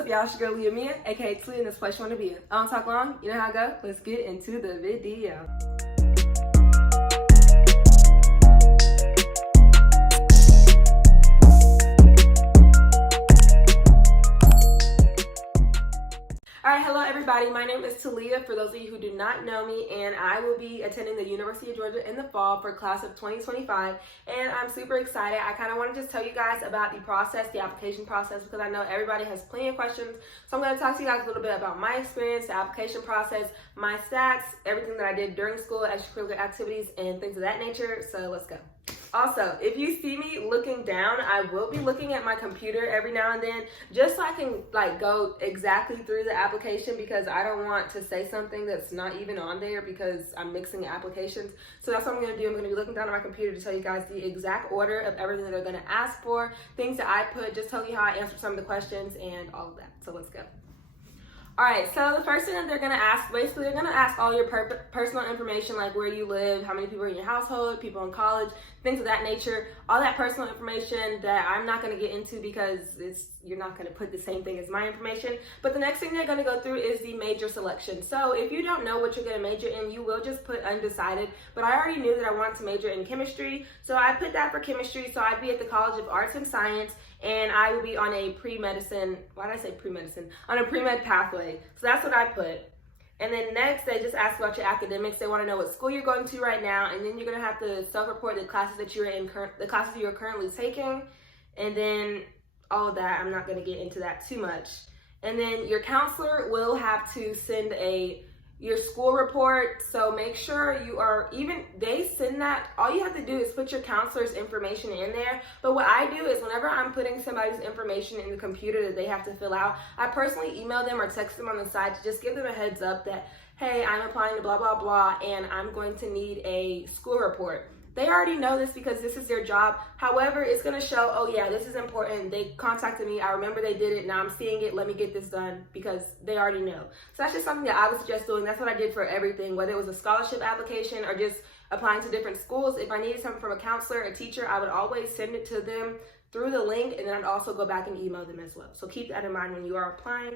up, y'all? It's your girl Miaa, aka Talia, in this place you want to be in. I don't talk long, you know how I go? Let's get into the video. Alright, hello everybody. My name is Talia, for those of you who do not know me, and I will be attending the University of Georgia in the fall for class of 2025, and I'm super excited. I kind of want to just tell you guys about the process, the application process, because I know everybody has plenty of questions, so I'm going to talk to you guys a little bit about my experience, the application process, my stats, everything that I did during school, extracurricular activities, and things of that nature, so let's go. Also, if you see me looking down, I will be looking at my computer every now and then just so I can go exactly through the application, because I don't want to say something that's not even on there because I'm mixing applications. So that's what I'm going to do. I'm going to be looking down at my computer to tell you guys the exact order of everything that they're going to ask for, things that I put, just tell you how I answered some of the questions and all of that. So let's go. Alright, so the first thing that they're going to ask, basically they're going to ask all your personal information, like where you live, how many people are in your household, people in college, things of that nature, all that personal information that I'm not going to get into because you're not going to put the same thing as my information. But the next thing they're going to go through is the major selection. So if you don't know what you're going to major in, you will just put undecided, but I already knew that I wanted to major in chemistry, so I put that for chemistry. So I'd be at the College of Arts and Science, and I will be on a pre-medicine, why did I say pre-medicine? On a pre-med pathway. So that's what I put. And then next, they just ask about your academics. They want to know what school you're going to right now, and then you're going to have to self-report the classes that you're in, the classes you're currently taking, and then all of that. I'm not going to get into that too much. And then your counselor will have to send your school report, so make sure they send that. All you have to do is put your counselor's information in there. But what I do is whenever I'm putting somebody's information in the computer that they have to fill out, I personally email them or text them on the side to just give them a heads up that, hey, I'm applying to blah, blah, blah, and I'm going to need a school report. They already know this because this is their job. However, it's going to show, oh yeah, this is important. They contacted me. I remember they did it. Now I'm seeing it. Let me get this done, because they already know. So that's just something that I would suggest doing. That's what I did for everything, whether it was a scholarship application or just applying to different schools. If I needed something from a counselor, a teacher, I would always send it to them through the link, and then I'd also go back and email them as well. So keep that in mind when you are applying.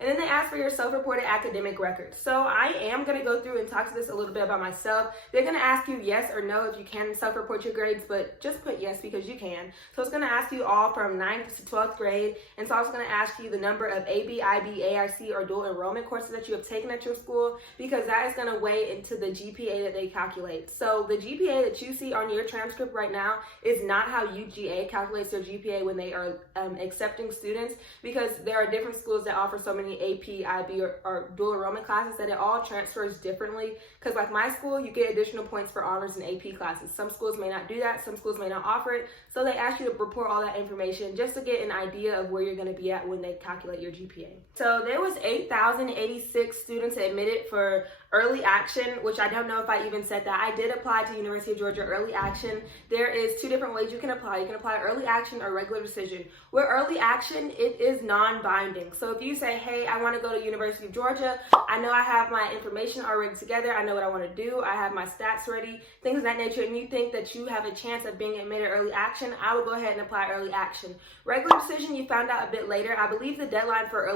And then they ask for your self-reported academic record. So I am going to go through and talk to this a little bit about myself. They're going to ask you yes or no if you can self-report your grades, but just put yes because you can. So it's going to ask you all from 9th to 12th grade. And it's also going to ask you the number of AB, IB, AIC, or dual enrollment courses that you have taken at your school, because that is going to weigh into the GPA that they calculate. So the GPA that you see on your transcript right now is not how UGA calculates their GPA when they are accepting students, because there are different schools that offer so many AP, IB, or dual enrollment classes that it all transfers differently. Because like my school, you get additional points for honors and AP classes. Some schools may not do that. Some schools may not offer it. So they ask you to report all that information just to get an idea of where you're going to be at when they calculate your GPA. So there was 8,086 students admitted for early action, which I don't know if I even said that. I did apply to University of Georgia early action. There is two different ways you can apply. You can apply early action or regular decision. With early action, it is non-binding. So if you say, hey, I want to go to University of Georgia, I know I have my information already together, I know what I want to do, I have my stats ready, things of that nature, and you think that you have a chance of being admitted early action, I would go ahead and apply early action. Regular decision, you found out a bit later. I believe the deadline for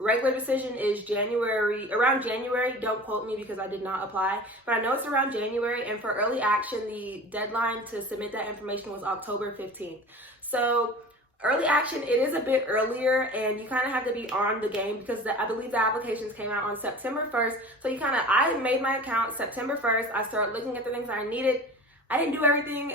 regular decision is around January. Don't quote me because I did not apply, but I know it's around January. And for early action, the deadline to submit that information was October 15th. So early action, it is a bit earlier, and you kind of have to be on the game because I believe the applications came out on September 1st. So I made my account September 1st. I started looking at the things I needed. I didn't do everything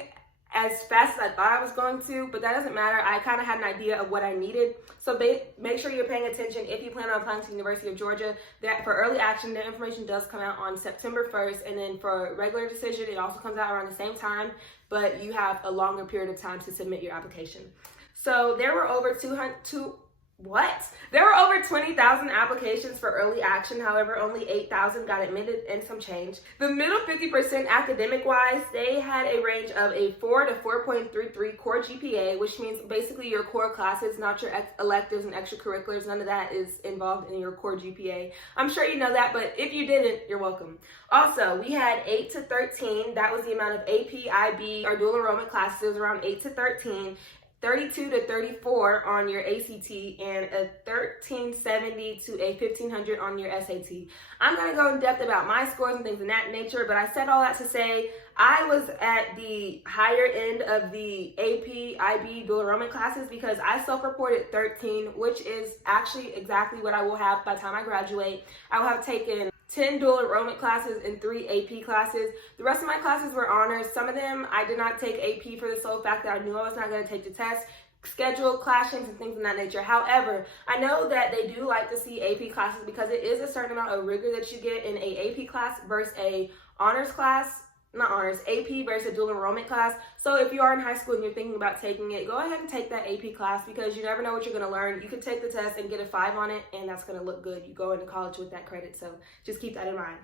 as fast as I thought I was going to, but that doesn't matter. I kind of had an idea of what I needed. So make sure you're paying attention if you plan on applying to the University of Georgia. That for early action, the information does come out on September 1st, and then for regular decision, it also comes out around the same time, but you have a longer period of time to submit your application. So there were over 20,000 applications for early action. However, only 8,000 got admitted and some change. The middle 50% academic-wise, they had a range of a 4 to 4.33 core GPA, which means basically your core classes, not your electives and extracurriculars. None of that is involved in your core GPA. I'm sure you know that, but if you didn't, you're welcome. Also, we had 8 to 13. That was the amount of AP, IB, or dual enrollment classes. It was around 8 to 13. 32 to 34 on your ACT and a 1370 to a 1500 on your SAT. I'm going to go in depth about my scores and things of that nature, but I said all that to say I was at the higher end of the AP, IB dual enrollment classes because I self-reported 13, which is actually exactly what I will have by the time I graduate. I will have taken 10 dual enrollment classes and 3 AP classes. The rest of my classes were honors. Some of them I did not take AP for the sole fact that I knew I was not going to take the test, scheduled classrooms and things of that nature. However, I know that they do like to see AP classes because it is a certain amount of rigor that you get in a AP class versus a honors class. Not honors, AP versus a dual enrollment class. So if you are in high school and you're thinking about taking it, go ahead and take that AP class because you never know what you're going to learn. You could take the test and get a 5 on it, and that's going to look good. You go into college with that credit, so just keep that in mind.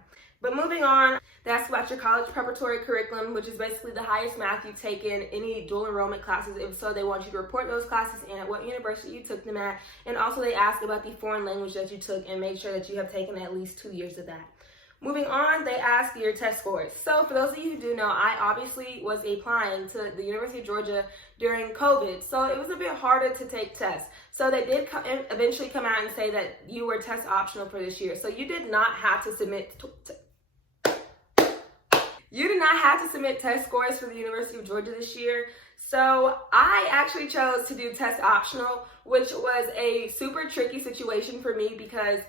But moving on, that's about your college preparatory curriculum, which is basically the highest math you take in any dual enrollment classes. If so, they want you to report those classes and at what university you took them at. And also they ask about the foreign language that you took and make sure that you have taken at least 2 years of that. Moving on, they ask your test scores. So for those of you who do know, I obviously was applying to the University of Georgia during COVID. So it was a bit harder to take tests. So they did eventually come out and say that you were test optional for this year. So you did not have to submit test scores for the University of Georgia this year. So I actually chose to do test optional, which was a super tricky situation for me because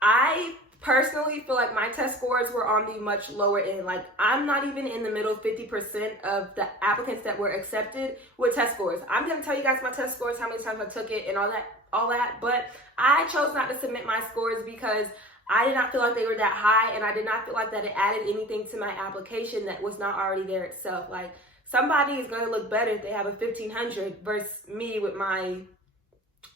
I personally feel like my test scores were on the much lower end. Like I'm not even in the middle 50% of the applicants that were accepted with test scores. I'm gonna tell you guys my test scores, how many times I took it and all that, but I chose not to submit my scores because I did not feel like they were that high and I did not feel like that it added anything to my application that was not already there itself. Like somebody is gonna look better if they have a 1500 versus me with my,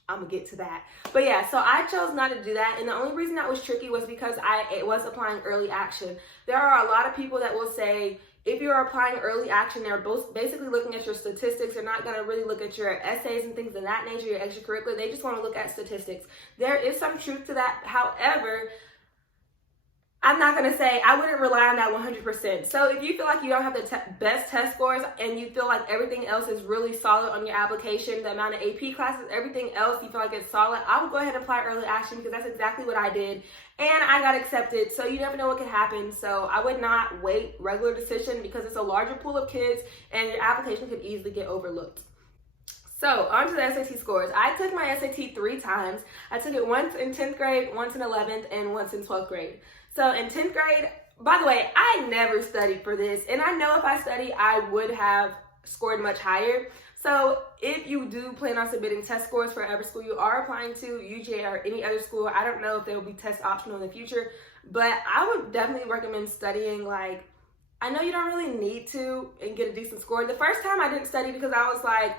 I'm gonna get to that. But yeah, so I chose not to do that. And the only reason that was tricky was because I was applying early action. There are a lot of people that will say, if you're applying early action, they're both basically looking at your statistics. They're not gonna really look at your essays and things of that nature, your extracurricular. They just wanna look at statistics. There is some truth to that. However, I'm not going to say I wouldn't rely on that 100%. So if you feel like you don't have the best test scores and you feel like everything else is really solid on your application, the amount of AP classes, everything else, you feel like it's solid, I would go ahead and apply early action because that's exactly what I did. And I got accepted. So you never know what could happen. So I would not wait regular decision because it's a larger pool of kids and your application could easily get overlooked. So on to the SAT scores. I took my SAT 3 times. I took it once in 10th grade, once in 11th, and once in 12th grade. So in 10th grade, by the way, I never studied for this. And I know if I studied, I would have scored much higher. So if you do plan on submitting test scores for whatever school you are applying to, UGA or any other school, I don't know if there will be test optional in the future, but I would definitely recommend studying. Like, I know you don't really need to and get a decent score. The first time I didn't study because I was like,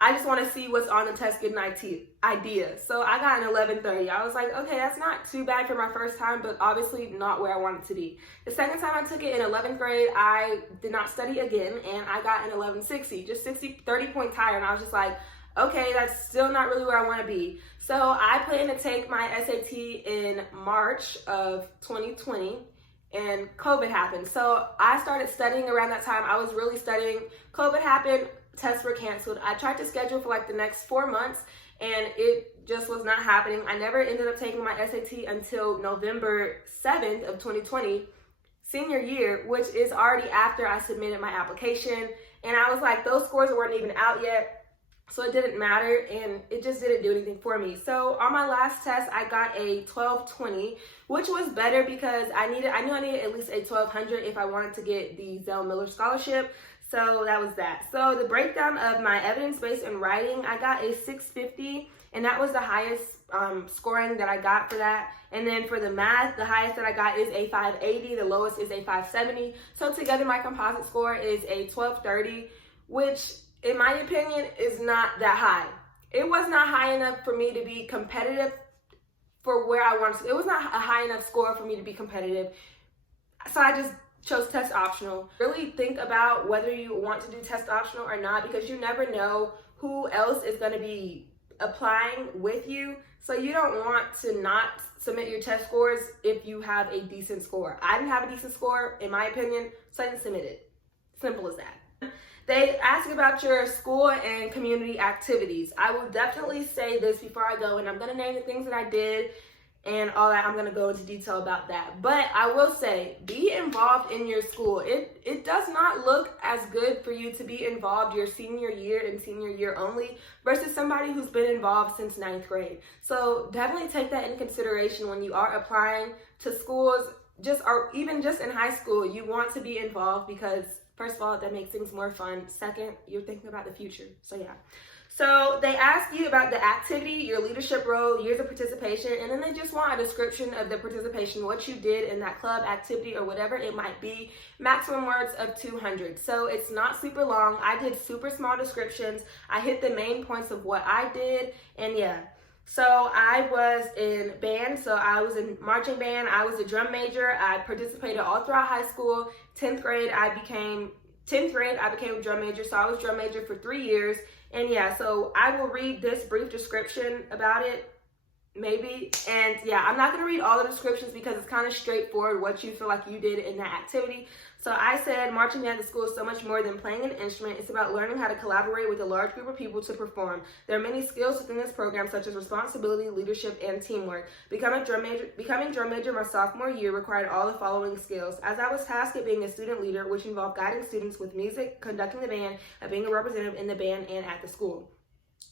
I just want to see what's on the test, get an idea. So I got an 1130. I was like, okay, that's not too bad for my first time, but obviously not where I want it to be. The second time I took it in 11th grade, I did not study again, and I got an 1160, just 30 points higher. And I was just like, okay, that's still not really where I want to be. So I plan to take my SAT in March of 2020. And COVID happened. So I started studying around that time. I was really studying. COVID happened. Tests were canceled. I tried to schedule for like the next 4 months and it just was not happening. I never ended up taking my SAT until November 7th of 2020, senior year, which is already after I submitted my application. And I was like, those scores weren't even out yet. So it didn't matter and it just didn't do anything for me. So on my last test, I got a 1220, which was better because I knew I needed at least a 1200 if I wanted to get the Zell Miller scholarship. So that was that. So the breakdown of my evidence-based and writing, I got a 650 and that was the highest scoring that I got for that. And then for the math, the highest that I got is a 580, the lowest is a 570. So together my composite score is a 1230, which in my opinion is not that high. It was not high enough for me to be competitive for where I wanted to. It was not a high enough score for me to be competitive. So I just chose test optional. Really think about whether you want to do test optional or not, because you never know who else is going to be applying with you. So you don't want to not submit your test scores if you have a decent score. I didn't have a decent score, in my opinion, so I didn't submit it. Simple as that. They ask about your school and community activities. I will definitely say this before I go, and I'm going to name the things that I did and all that. I'm going to go into detail about that. But I will say, be involved in your school. It does not look as good for you to be involved your senior year and senior year only versus somebody who's been involved since 9th grade. So definitely take that in consideration when you are applying to schools, or even just in high school. You want to be involved because, first of all, that makes things more fun. Second, you're thinking about the future. So yeah. So they ask you about the activity, your leadership role, years of participation, and then they just want a description of the participation, what you did in that club, activity, or whatever it might be. Maximum words of 200. So it's not super long. I did super small descriptions. I hit the main points of what I did, and yeah. So I was in band, so I was in marching band. I was a drum major. I participated all throughout high school. 10th grade, I became a drum major, so I was drum major for 3 years. And yeah, so I will read this brief description about it, maybe. And yeah, I'm not gonna read all the descriptions because it's kind of straightforward what you feel like you did in that activity. So I said, marching band at the school is so much more than playing an instrument. It's about learning how to collaborate with a large group of people to perform. There are many skills within this program, such as responsibility, leadership, and teamwork. Becoming drum major my sophomore year required all the following skills. As I was tasked at being a student leader, which involved guiding students with music, conducting the band, and being a representative in the band and at the school.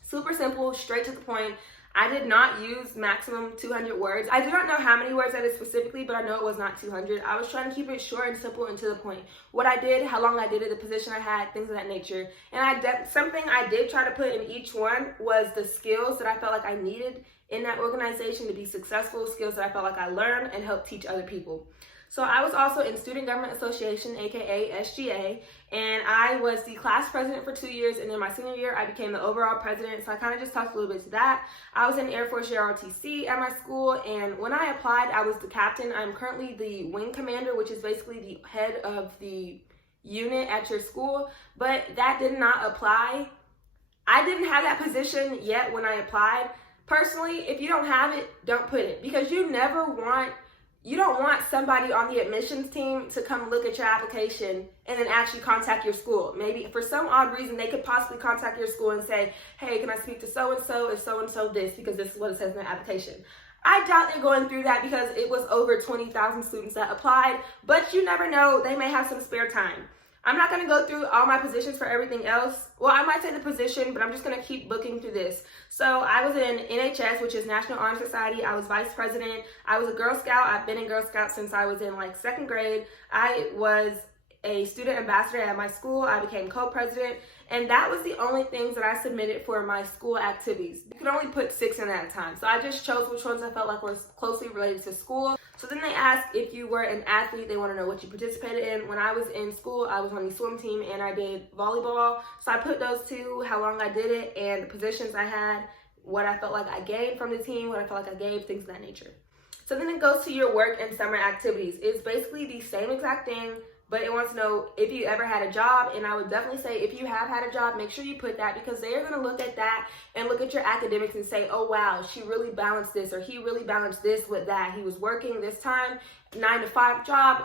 Super simple, straight to the point. I did not use maximum 200 words. I do not know how many words I did specifically, but I know it was not 200. I was trying to keep it short and simple and to the point. What I did, how long I did it, the position I had, things of that nature. And something I did try to put in each one was the skills that I felt like I needed in that organization to be successful, skills that I felt like I learned and helped teach other people. So I was also in Student Government Association, aka SGA, and I was the class president for 2 years, and then my senior year I became the overall president. So I kind of just talked a little bit to that. I was in Air Force ROTC at my school, and when I applied, I was the captain. I'm currently the wing commander, which is basically the head of the unit at your school, but that did not apply. I didn't have that position yet when I applied. Personally, if you don't have it, don't put it, because you don't want somebody on the admissions team to come look at your application and then actually contact your school. Maybe for some odd reason, they could possibly contact your school and say, hey, can I speak to so-and-so? Is so-and-so this? Because this is what it says in the application. I doubt they're going through that because it was over 20,000 students that applied, but you never know, they may have some spare time. I'm not going to go through all my positions for everything else. Well, I might say the position, but I'm just going to keep looking through this. So I was in NHS, which is National Honor Society. I was vice president. I was a Girl Scout. I've been in Girl Scouts since I was in like 2nd grade. I was a student ambassador at my school. I became co-president. And that was the only things that I submitted for my school activities. You could only put 6 in at a time. So I just chose which ones I felt like were closely related to school. So then they asked if you were an athlete. They want to know what you participated in. When I was in school, I was on the swim team and I did volleyball. So I put those 2, how long I did it, and the positions I had, what I felt like I gained from the team, what I felt like I gave, things of that nature. So then it goes to your work and summer activities. It's basically the same exact thing, but it wants to know if you ever had a job. And I would definitely say if you have had a job, make sure you put that, because they're going to look at that and look at your academics and say, oh wow, she really balanced this, or he really balanced this with that. He was working this time, 9 to 5 job,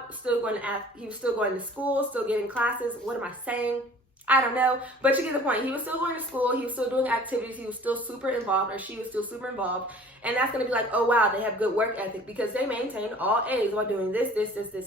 he was still going to school, still getting classes. What am I saying? I don't know, but you get the point. He was still going to school, he was still doing activities, he was still super involved, or she was still super involved. And that's going to be like, oh wow, they have good work ethic because they maintained all A's while doing this,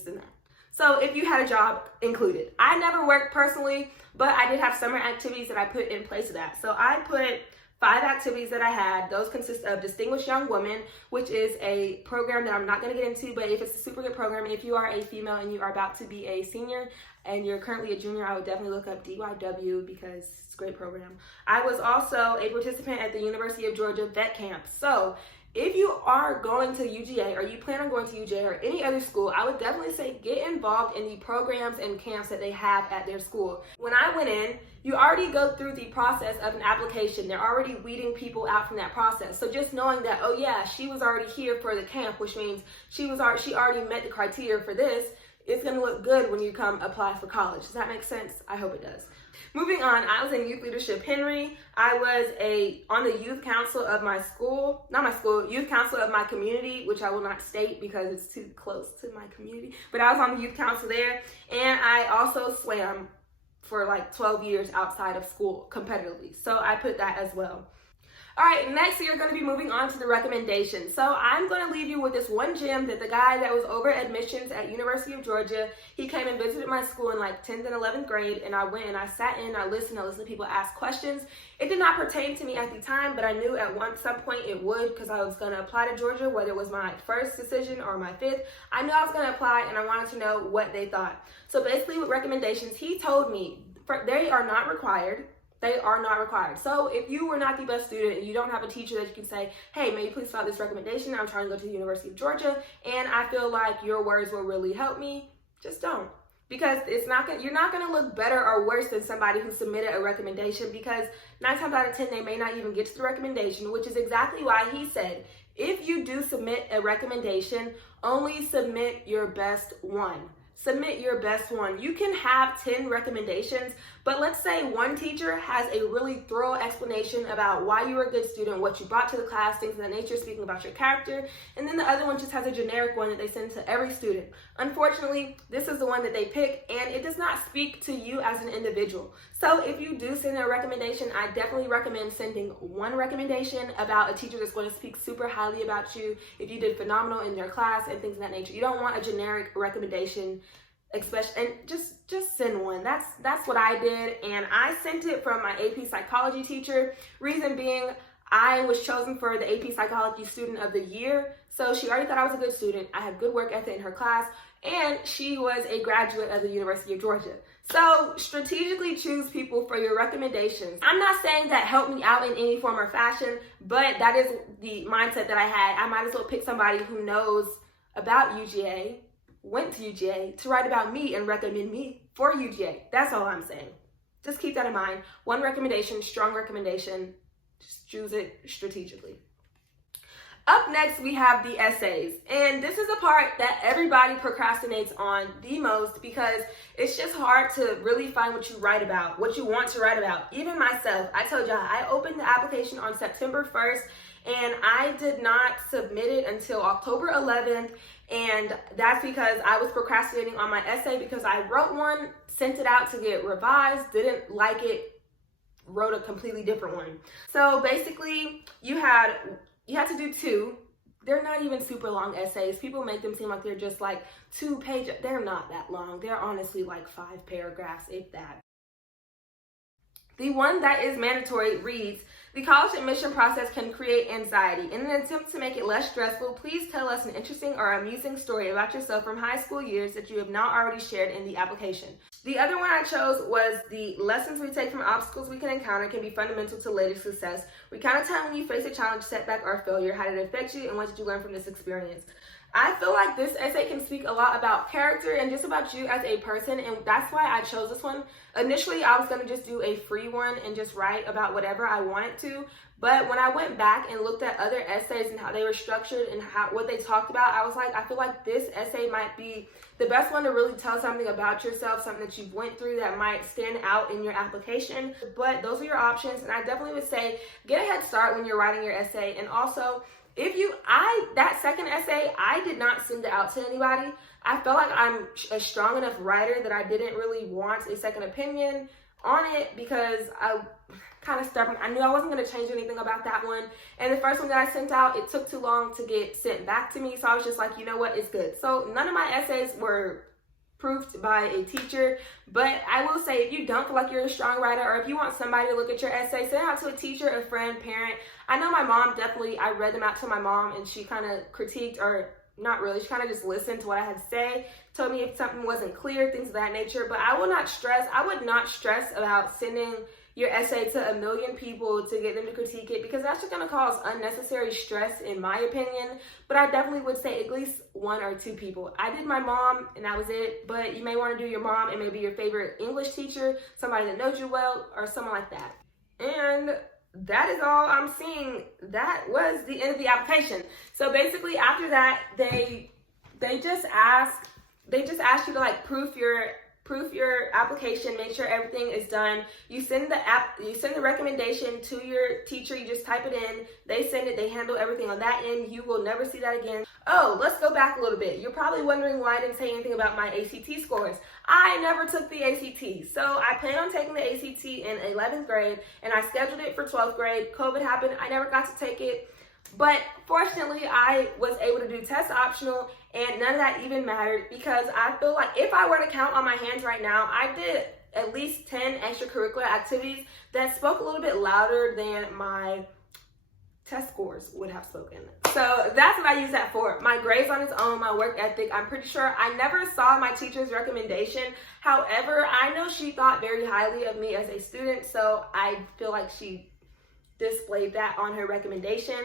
and that. So if you had a job, included. I never worked personally, but I did have summer activities that I put in place of that. So I put 5 activities that I had. Those consist of Distinguished Young Woman, which is a program that I'm not going to get into, but if it's a super good program, if you are a female and you are about to be a senior and you're currently a junior, I would definitely look up DYW because it's a great program. I was also a participant at the University of Georgia Vet Camp. So if you are going to UGA or you plan on going to UGA or any other school, I would definitely say get involved in the programs and camps that they have at their school. When I went in, you already go through the process of an application. They're already weeding people out from that process. So just knowing that, oh yeah, she was already here for the camp, which means she already met the criteria for this, it's going to look good when you come apply for college. Does that make sense? I hope it does. Moving on, I was in Youth Leadership Henry. I was on the youth council of my school, youth council of my community, which I will not state because it's too close to my community, but I was on the youth council there. And I also swam for like 12 years outside of school competitively. So I put that as well. All right, next we are going to be moving on to the recommendations. So I'm going to leave you with this one gem that the guy that was over admissions at University of Georgia, he came and visited my school in like 10th and 11th grade, and I went and I sat in, I listened to people ask questions. It did not pertain to me at the time, but I knew at some point it would, because I was going to apply to Georgia, whether it was my first decision or my fifth. I knew I was going to apply, and I wanted to know what they thought. So basically with recommendations, he told me they are not required. They are not required. So if you were not the best student and you don't have a teacher that you can say, hey, may you please fill out this recommendation? I'm trying to go to the University of Georgia and I feel like your words will really help me, just don't. Because you're not gonna look better or worse than somebody who submitted a recommendation, because 9 times out of 10, they may not even get to the recommendation, which is exactly why he said, if you do submit a recommendation, only submit your best one. Submit your best one. You can have 10 recommendations, but let's say one teacher has a really thorough explanation about why you were a good student, what you brought to the class, things of that nature, speaking about your character, and then the other one just has a generic one that they send to every student. Unfortunately, this is the one that they pick, and it does not speak to you as an individual. So if you do send a recommendation, I definitely recommend sending one recommendation about a teacher that's going to speak super highly about you, if you did phenomenal in their class and things of that nature. You don't want a generic recommendation, especially, and just send one. That's what I did, and I sent it from my AP psychology teacher. Reason being, I was chosen for the AP psychology student of the year, so she already thought I was a good student. I had good work ethic in her class, and she was a graduate of the University of Georgia. So strategically choose people for your recommendations. I'm not saying that helped me out in any form or fashion, but that is the mindset that I had. I might as well pick somebody who knows about UGA, went to UGA, to write about me and recommend me for UGA. That's all I'm saying. Just keep that in mind. One recommendation, strong recommendation, just choose it strategically. Up next, we have the essays. And this is a part that everybody procrastinates on the most, because it's just hard to really find what you write about, what you want to write about. Even myself, I told y'all, I opened the application on September 1st, and I did not submit it until October 11th. And that's because I was procrastinating on my essay, because I wrote one, sent it out to get revised, didn't like it, wrote a completely different one. So basically, you had to do 2. They're not even super long essays. People make them seem like they're just like 2 pages. They're not that long. They're honestly like 5 paragraphs, if that. The one that is mandatory reads, the college admission process can create anxiety. In an attempt to make it less stressful, please tell us an interesting or amusing story about yourself from high school years that you have not already shared in the application. The other one I chose was the lessons we take from obstacles we can encounter can be fundamental to later success. Recount a time when you faced a challenge, setback, or failure. How did it affect you, and what did you learn from this experience? I feel like this essay can speak a lot about character and just about you as a person, and that's why I chose this one. Initially, I was going to just do a free one and just write about whatever I wanted to, but when I went back and looked at other essays and how they were structured and what they talked about, I was like, I feel like this essay might be the best one to really tell something about yourself, something that you've went through that might stand out in your application. But those are your options, and I definitely would say get a head start when you're writing your essay. And also, that second essay, I did not send it out to anybody. I felt like I'm a strong enough writer that I didn't really want a second opinion on it, because I kind of stubborn. I knew I wasn't going to change anything about that one. And the first one that I sent out, it took too long to get sent back to me. So I was just like, you know what, it's good. So none of my essays were proofed by a teacher, but I will say, if you don't feel like you're a strong writer, or if you want somebody to look at your essay, send it out to a teacher, a friend, parent. I know my mom definitely, I read them out to my mom, and she kind of critiqued, or not really, she kind of just listened to what I had to say, told me if something wasn't clear, things of that nature. But I would not stress about sending your essay to 1 million people to get them to critique it, because that's just going to cause unnecessary stress, in my opinion. But I definitely would say at least 1 or 2 people. I did my mom, and that was it. But you may want to do your mom and maybe your favorite English teacher, somebody that knows you well, or someone like that. And that is all I'm seeing. That was the end of the application. So basically, after that, they just ask you to like proof proof your application, make sure everything is done. You send the recommendation to your teacher, you just type it in, they send it, they handle everything on that end. You will never see that again. Oh, let's go back a little bit. You're probably wondering why I didn't say anything about my ACT scores. I never took the ACT. So I planned on taking the ACT in 11th grade and I scheduled it for 12th grade. COVID happened, I never got to take it. But fortunately, I was able to do test optional, and none of that even mattered because I feel like if I were to count on my hands right now, I did at least 10 extracurricular activities that spoke a little bit louder than my test scores would have spoken. So that's what I use that for. My grades on its own, my work ethic. I'm pretty sure I never saw my teacher's recommendation. However, I know she thought very highly of me as a student, so I feel like she displayed that on her recommendation.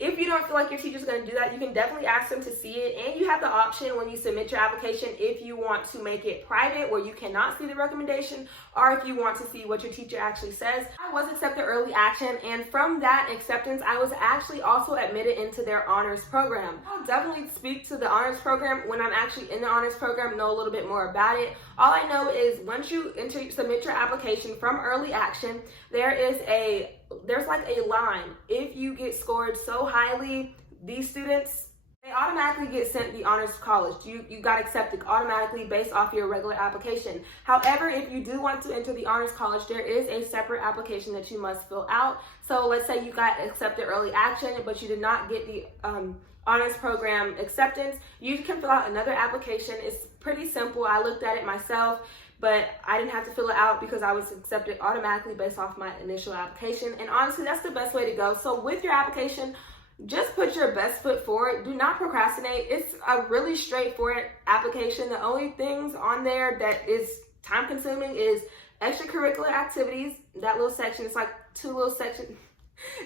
If you don't feel like your teacher's going to do that, you can definitely ask them to see it, and you have the option when you submit your application if you want to make it private where you cannot see the recommendation, or if you want to see what your teacher actually says. I was accepted early action, and from that acceptance, I was actually also admitted into their honors program. I'll definitely speak to the honors program when I'm actually in the honors program, know a little bit more about it. All I know is once you submit your application from early action, there's like a line. If you get scored so highly, these students, they automatically get sent the honors college. You got accepted automatically based off your regular application. However, if you do want to enter the honors college, there is a separate application that you must fill out. So let's say you got accepted early action, but you did not get the honors program acceptance, you can fill out another application. It's pretty simple. I looked at it myself, but I didn't have to fill it out because I was accepted automatically based off my initial application. And honestly, that's the best way to go. So with your application, just put your best foot forward. Do not procrastinate. It's a really straightforward application. The only things on there that is time consuming is extracurricular activities. That little section, it's like two little sections.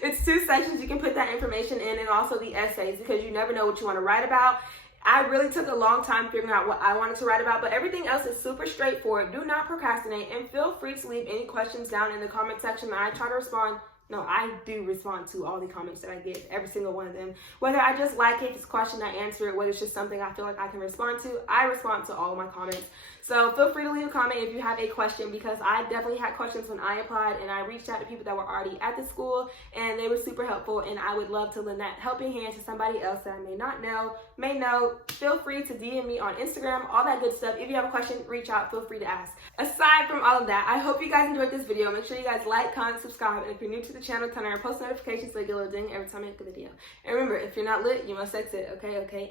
It's 2 sections you can put that information in, and also the essays, because you never know what you want to write about. I really took a long time figuring out what I wanted to write about, but everything else is super straightforward. Do not procrastinate, and feel free to leave any questions down in the comment section. I try to respond. No, I do respond to all the comments that I get, every single one of them. Whether I just like it, if it's a question, I answer it. Whether it's just something I feel like I can respond to, I respond to all of my comments. So feel free to leave a comment if you have a question, because I definitely had questions when I applied, and I reached out to people that were already at the school, and they were super helpful, and I would love to lend that helping hand to somebody else that I may not know, may know. Feel free to DM me on Instagram, all that good stuff. If you have a question, reach out, feel free to ask. Aside from all of that, I hope you guys enjoyed this video. Make sure you guys like, comment, subscribe, and if you're new to the channel, turn on your post notifications so you get a little ding every time I make a video. And remember, if you're not lit, you must exit. Okay.